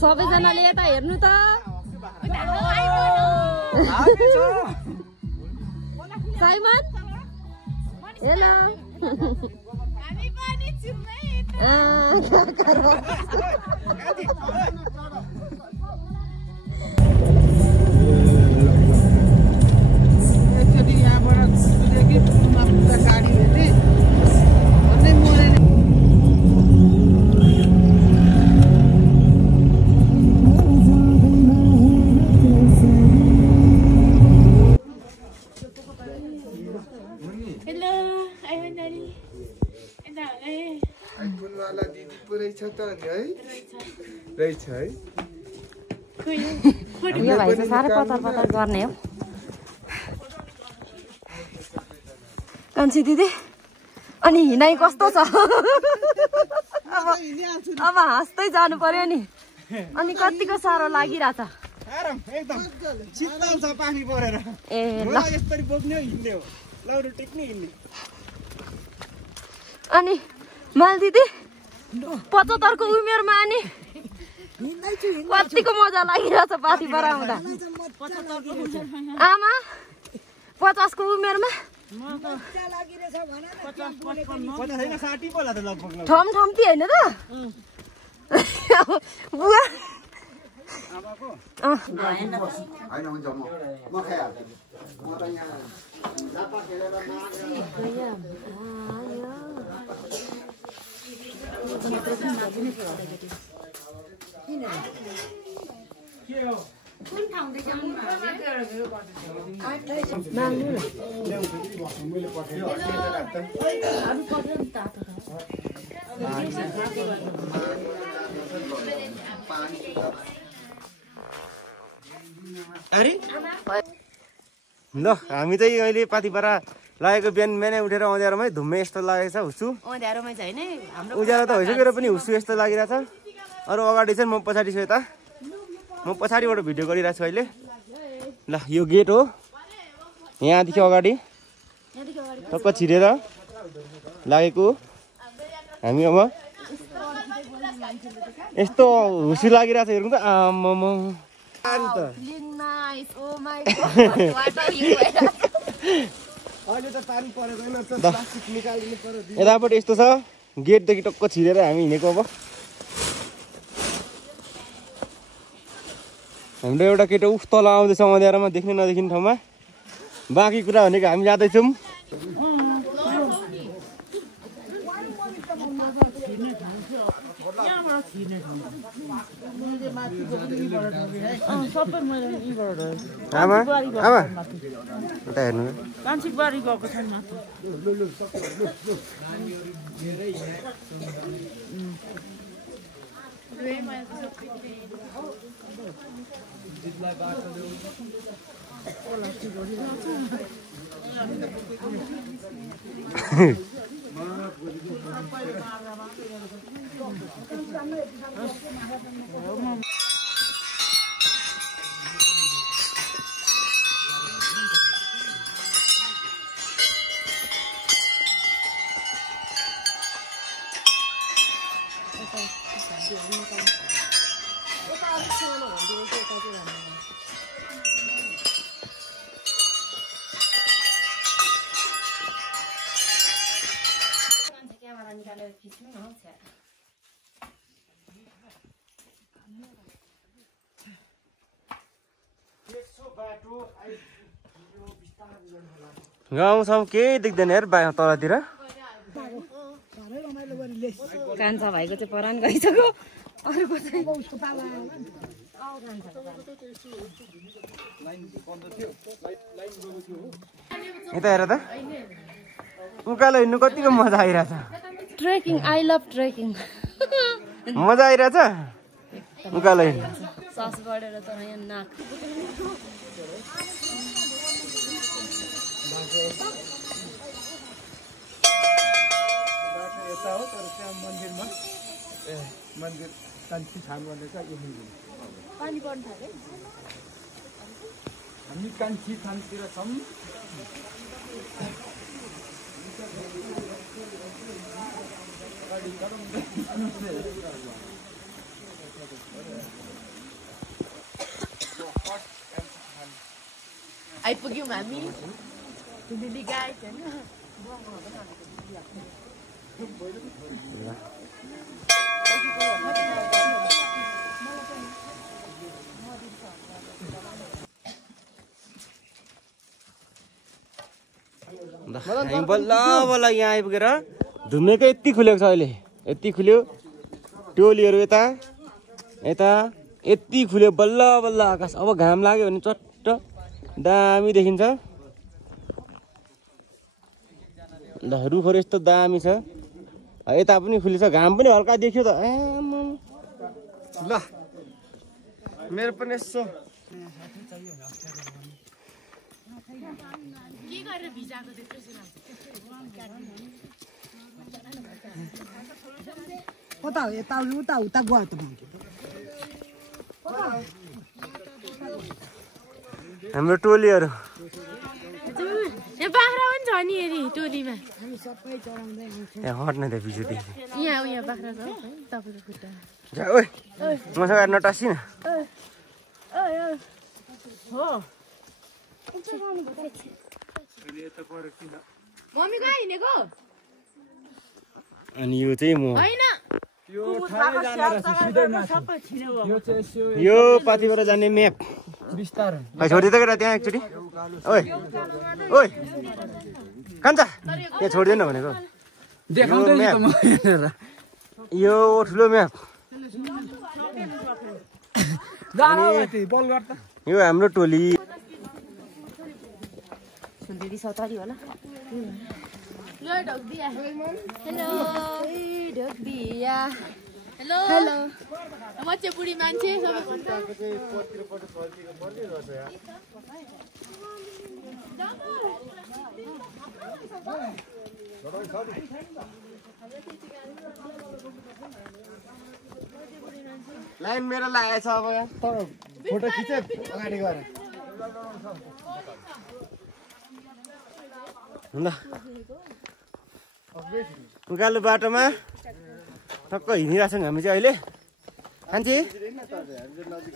सबैजनाले यता हेर्नु त साइमन हेलो हामी पनि छुमै यो भाइ चाहिँ साह्रै पतार पतार गर्ने हो कान्छी दिदी अनि हिँडाइ कस्तो छ अब हाँस्दै जानु पर्यो नि अनि कतिको साह्रो लागिरहेछ एकदम शीतल छ पानी परेर ए ल यसरी बोक्ने हिँड्ने हो लौरो टेक्ने हिँड्ने अनि माल दिदी 75 को उमेरमा अनि कतिको मजा लागिरहेछ पाथी पर आउँदा आमा 50 को उमेरमा ठम ठम्ती होइन त बुवा अरे ल हामी चाहिँ अहिले पाथीपारा लागेको बिहानै उठेर अँध्यारोमै धुम्मे यस्तो लागेको छ हुस्सु अँध्यारोमै छ हैन हाम्रो उज्यालो त भइसकेर पनि हुस्सु यस्तो लागिरहेछ अरु अगाडि चाहिँ म पछाडि छु यता म पछाडिबाट भिडियो गरिरहेको छु अहिले ल यो गेट हो यहाँदेखि अगाडि टक्क छिरेर लागेको हामी अब यस्तो हुस्सु लागिरहेछ हेर्नु त आम्म यतापट्टि यस्तो छ गेटदेखि टक्क छिरेर हामी हिँडेको अब हाम्रो एउटा केटो उफ तल आउँदैछ अँध्यारोमा देख्ने नदेखिने ठाउँमा बाँकी कुरा भनेको हामी जाँदैछौँ आमा आमा उता हेर्नु कान्छीबारी गएको छैन गाउँसम्म केही देख्दैन हेर तलतिर कान्छा भाइको चाहिँ परान गइसक्यो अरूको चाहिँ यता हेर त उकालो हिँड्नु कतिको मजा आइरहेछ ट्रेकिङ आई लभ ट्रेकिङ मजा आइरहेछ उकालो हिँड्नु सास बढेर त यहाँ नाक मन्दिर कान्छी छाम भन्ने छ पानी पर्न थाल्यो हामी कान्छी थानतिर छौँ आइपुग्यौँ हामी दिल्ली गाई छैन हामी बल्ल बल्ल यहाँ आइपुगेर धुमेकै यति खुलेको छ अहिले यति खुल्यो टोलीहरू यता यता यति खुल्यो बल्ल बल्ल आकाश अब घाम लाग्यो भने चट्ट दामी देखिन्छ ल रुखहरू यस्तो दामी छ यता पनि खुलेछ घाम पनि हल्का देखियो त ल मेरो पनि यसो के गरेर भिजाको त्यस्तो कता यता उता उता गयो त हाम्रो टोलीहरू यहाँ बाख्रा पनि छ नि हेरी टोलीमा यहाँ हट्ने थियो भिडियोदेखि यहाँ उयो बाख्रा छ तपाईँको खुट्टा जा ओइ मसँग नटासी न हो मम्मी कहाँ हिँडेको अनि यो चाहिँ म होइन यो पाथिबाट जाने म्याप बिस्तारै खै छोडिदिँदै गएर त्यहाँ एकचोटि ओइ ओइ कान्छ त्यहाँ छोडिदिएन भनेको देखाउँदै त म हेरेर यो ठुलो म्याप बल गर्दा यो हाम्रो टोली सुन्दरी सौतारी होला ल ढोकबिया हेलो ढोकबिया हेलो हेलो म चाहिँ बुढी मान्छे लाइन मेरो लागेको छ अब यहाँ फोटो खिच अगाडि गएर ल उकालो बाटोमा टक्क हिँडिरहेको छौँ हामी चाहिँ अहिले कान्छी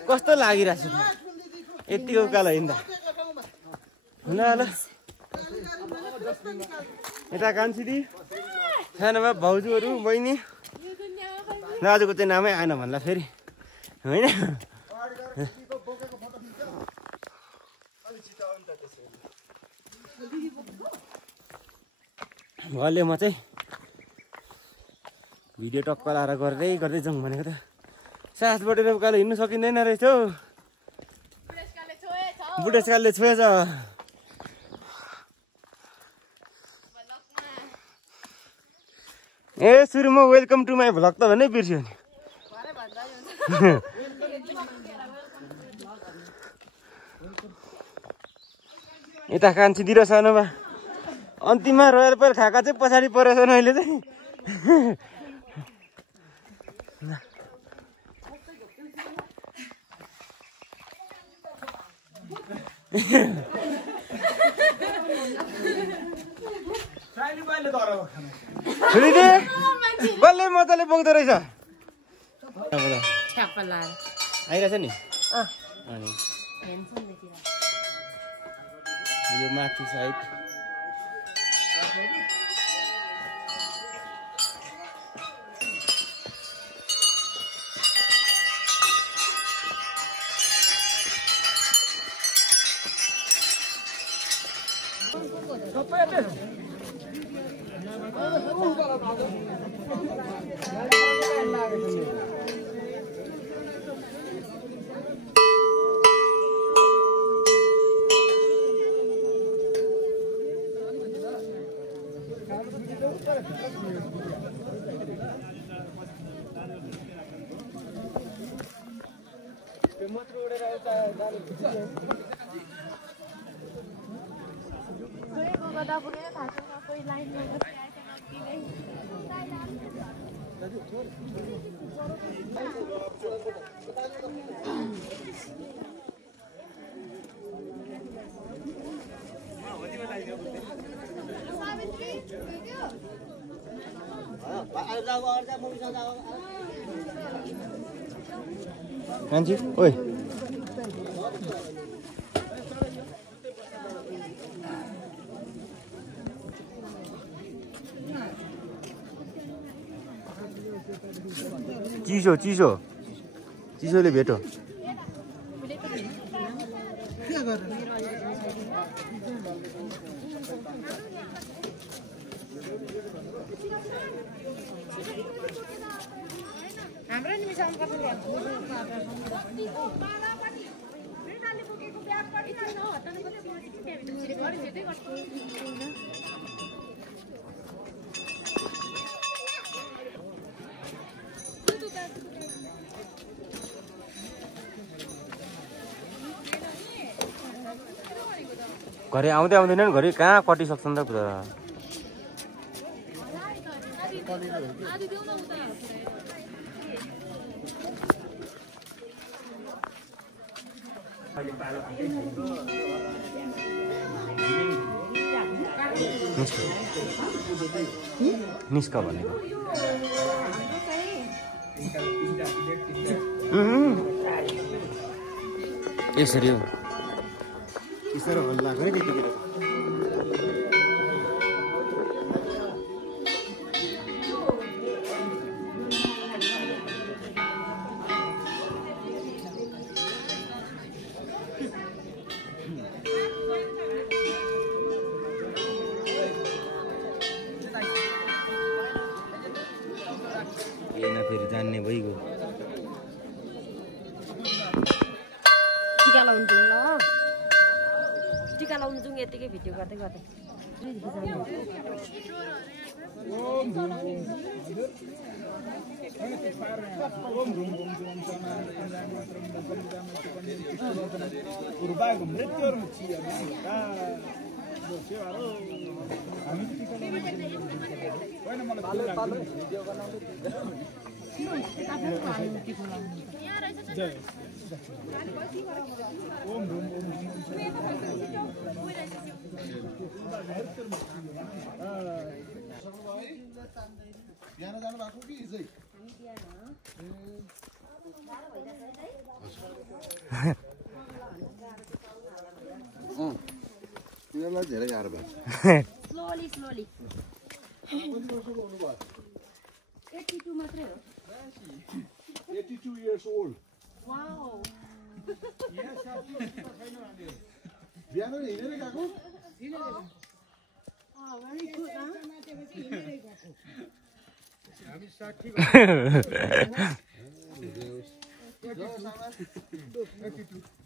कस्तो लागिरहेको छ यतिको उकालो हिँड्दा ल ल यता कान्छी दि सानोमा भाउजूहरू बहिनी दाजुको चाहिँ नामै आएन भन्ला फेरि होइन भले म चाहिँ भिडियो टक्क लाएर गर्दै गर्दै जाउँ भनेको त सास बटेर उकालो हिँड्नु सकिँदैन रहेछ हौ बुढेसकालले छोएछ ए सुरुमा वेलकम टु माई भ्लग त भन्नै बिर्स्यो नि यता कान्छी दिएर सानोमा अन्तिममा रोयल पाइल खाका चाहिँ पछाडि परेछ अहिले चाहिँ बल्लै मजाले बोक्दो रहेछ आइरहेछ नि अनि यो माथि साइड कान्छी ओइ चिसो चिसो चिसोले भेटो हाम्रो निमिषमा पठाउनु घरि आउँदै आउँदैनन् घरि कहाँ कटिसक्छ नि त कुरा निस्क भनेको यसरी हो यसरी हल्ला गरे त्यतिखेर फेरि जान्ने भइगयो टिका लाउनु जाउँ ल टिका लाउनु जाउँ यतिकै भिडियो गर्दै गर्दै तिनीहरूलाई धेरै गाह्रो भयो स्लोली स्लोली 82 मात्रै हो 82 years old वाओ बिहान हिँडेर गएको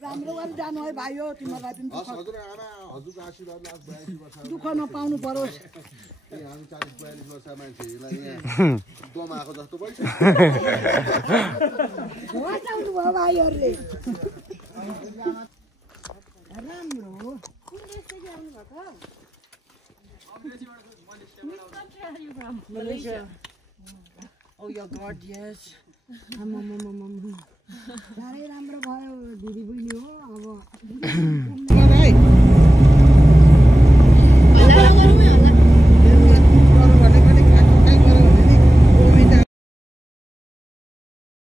राम्रो गरी जानु है भाइ हो तिमीहरूलाई पनि हजुर आमा हजुरको आशीर्वाद 82 वर्ष दुःख नपाउनु परोस् हामी 40-42 वर्ष मान्छेहरूलाई यहाँ दम आएको जस्तो भइसक्यो बचाउनु भयो भाइहरूले राम्रो हो Malaysia. Oh your god yes साह्रै राम्रो भयो